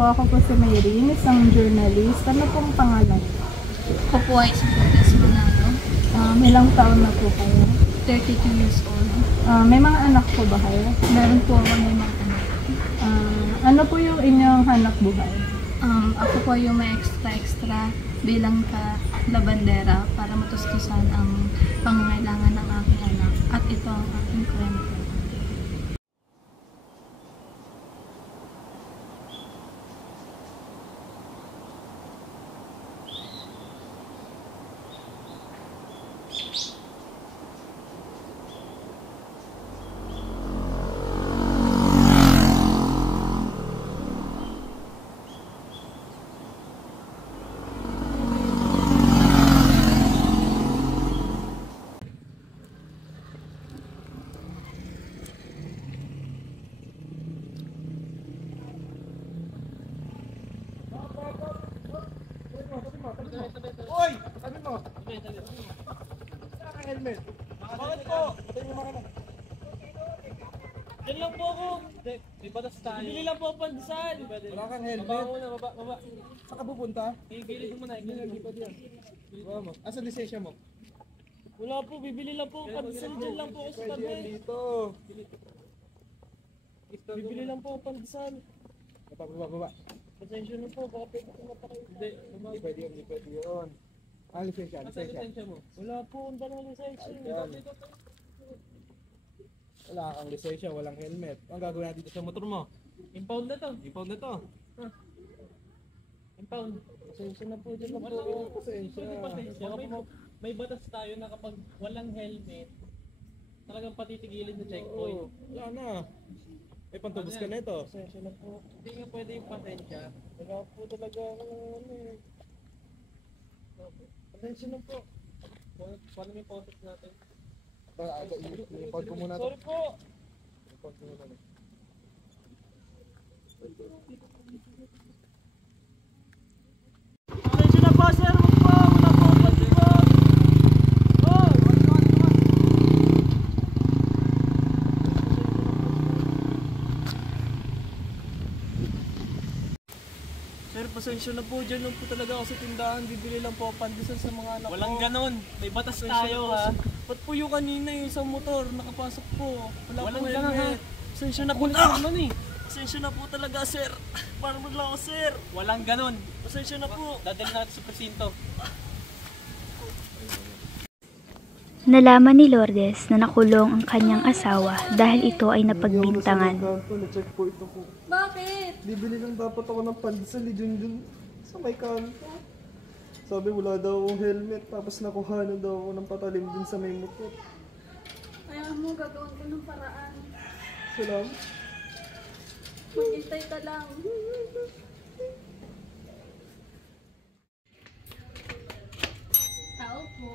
Ako po si Mayrin, isang journalist. Ano pong pangalan? Ako po ay si Lourdes Manalo. Ilang taon na po kayo? 32 years old. May mga anak po ba kayo? Meron po ako may mga anak. Ano po yung inyong hanap buhay? Ako po yung may extra bilang labandera para matustusan ang pangangailangan ng aking anak. At ito ang aking kwento. Oy! Sabi mo! Saan ka helmet? Bakit po? Patay mo mga Diyan lang po ako. Di batas tayo. Bili lang po ang pandesal. Wala kang helmet? Baba muna, baba. Saan ka pupunta? Gilid mo na, gilid mo diyan. Baba mo. Asan lisensya mo? Wala po, bibili lang po ang pandesal. Diyan lang po ako sa Pwede yan tabi. dito. Bibili lang po ang pandesal. Baba. Pasensya na po, baka pwede ko mapakain. Hindi, Hindi pwede yun, hindi pwede yun. Lisensya, Asan lisensya mo? Wala po, ang dalang lisensya. Ayan. Wala kang lisensya, walang helmet. Ang gagawin natin dito sa motor mo? Impound na to. Impound na to. Impound. Pasensya na po dyan lang Wala po. po. Pasensya. Pwede pasensya. May batas tayo na kapag walang helmet, talagang patitigilin sa checkpoint. Oo, wala na. May pantubos ka na ito. Pasensya na po. Hindi nga pwede yung pasensya. Wala po talaga ano eh. Pasensya na po. Paano may process natin? I-record ko muna ito. Sorry po! I-record ko muna ito. Pasensya na po, sir. Wag po. Wala po. Pati po. Oh! Sir, pasensya na po. Diyan lang po talaga ako sa tindahan. Bibili lang po pandesal sa mga anak ko. Walang ganon. May batas tayo, ha? Ba't po yung kanina yung isang motor nakapasok po? Walang ganon, ha? Pasensya na po naman eh. Pasensya na po talaga, sir. Paano mo lang ako, sir? Walang ganon. Pasensya na po. Dadalhin natin sa presinto. Nalaman ni Lourdes na nakulong ang kanyang asawa dahil ito ay napagbintangan. Na-check po ito ko. Bakit? Bibili lang dapat ako ng pandesal dun sa may kanto. Sabi wala daw akong helmet tapos nakuhanan daw ako ng patalim dun sa may motor. Kaya mo, gagawin ko ng paraan. Salamat. Maghintay ka lang. Tao po.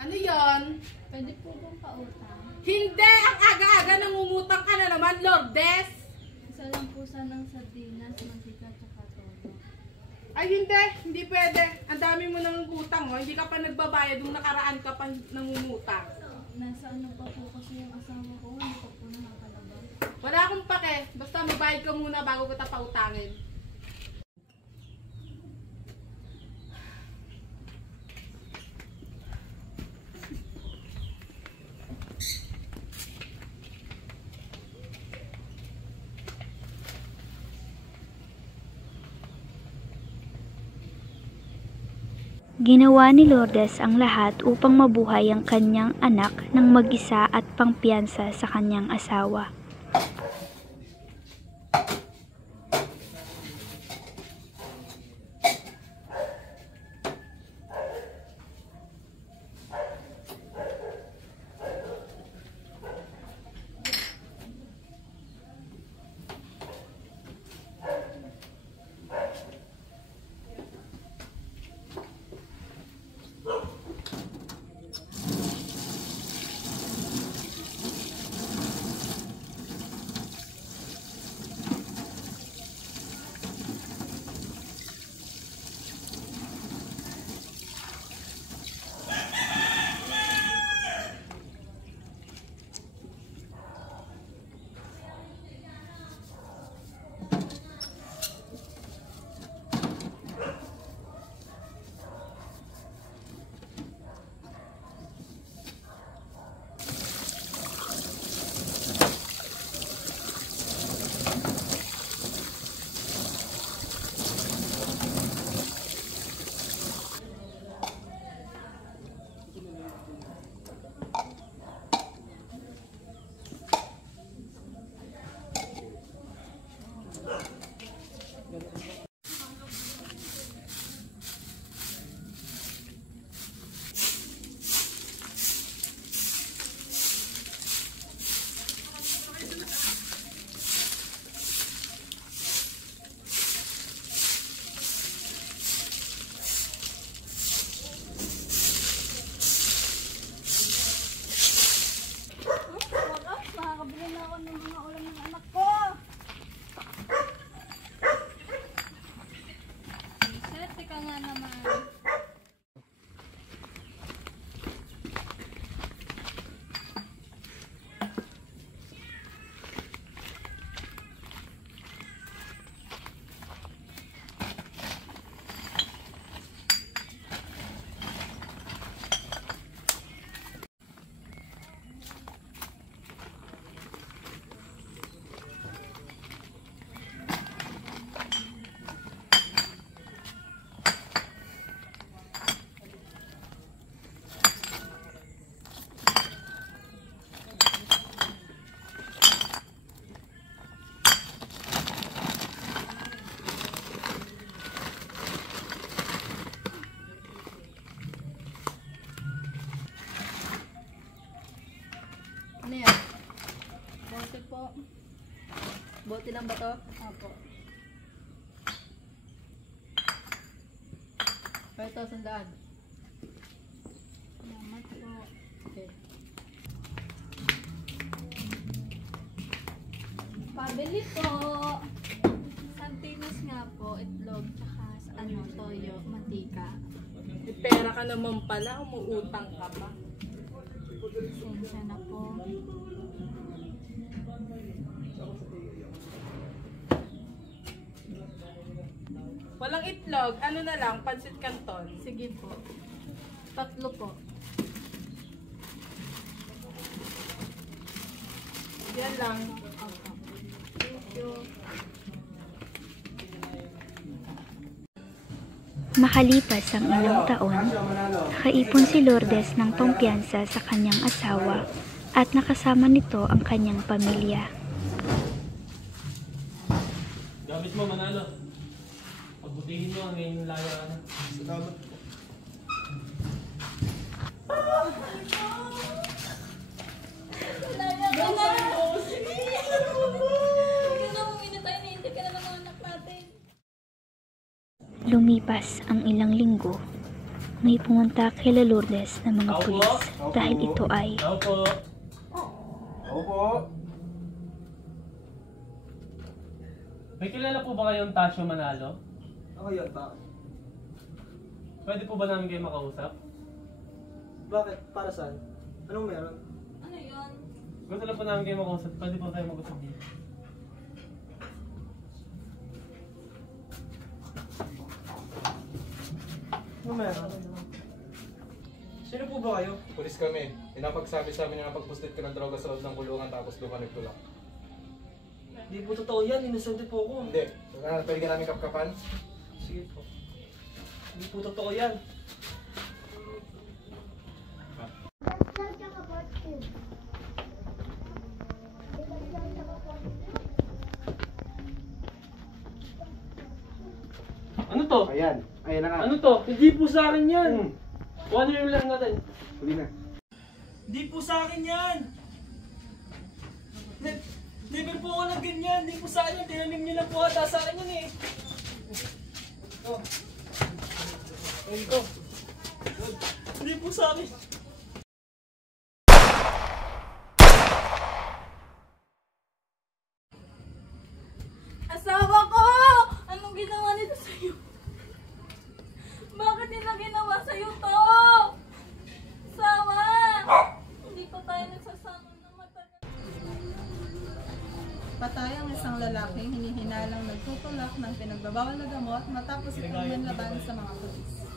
Ano yon? Pwede po bang pautang? Hindi! Ang aga-aga nangungutang ka na naman, Lourdes! Isa lang po sanang sardinas, mantika, tsaka todo. Ay, hindi! Hindi pwede. Ang dami mo nang utang, oh. Hindi ka pa nagbabayad. Nung nakaraan ka pa nangungutang. Nasa ano pa po kasi yung asawa ko, hindi pa po nakakalabas. Wala akong pake. Basta magbayad ka muna bago kita pautangin. Ginawa ni Lourdes ang lahat upang mabuhay ang kanyang anak ng mag-isa at pangpiyansa sa kanyang asawa. Ano yan? Bote po. Bote lang ba to? Apo. Ito, sandaan. Salamat po. Okay. Pabili po. Santinos nga po, itlog, tsaka toyo, mantika. May pera ka naman pala, umuutang ka pa. Pasensya na po. Walang itlog, ano na lang, pansit canton. Sige po. 3 po. Yan lang. Opo. Thank you. Makalipas ang ilang taon, nakaipon si Lourdes ng pampiyansa sa kanyang asawa at nakasama nito ang kanyang pamilya. Gamit mo, Manalo. Pagbutihin mo ang iyong layaan. Salamat po. Lumipas ang ilang linggo, may pumunta kay Lourdes na mga pulis dahil ito ay Ako po. Ako po. May kilala po ba kayong Tasyo Manalo? Ako yata. Pwede po ba namin kayo makausap? Bakit? Para saan? Anong meron? Ano yun? Gusto lang po namin kayo makausap. Pwede po kayo mag-usap dito. Anong meron? Sino po ba kayo? Pulis kami. Pinapagsabi sa amin na napagpuslit ka ng droga sa loob ng kulungan tapos lumanig tulak. Hindi po totoo yan. Inosente po ako. Hindi. Pwede ka namin kapkapan? Sige po. Hindi po totoo yan. Ano to? Ayan. Ayan na nga. Ano to? Hindi po sa akin yan. 1 year lang natin. Huli na. Hindi po sa akin yan. Never po ako ng ganyan. Hindi po sa akin yan. Tinanim niyo lang po ata sa akin yan eh. Oh. Ayun ko. Hindi po sa akin. Asawa ko! Anong ginawa nito sa'yo? Bakit nila ginawa sa'yo to? Asawa! Hindi pa tayo nagsasama ng matagal. Patay ang isang lalaking hinihinalang nagtutulak ng pinagbabawal na gamot matapos itong manlaban sa mga pulis.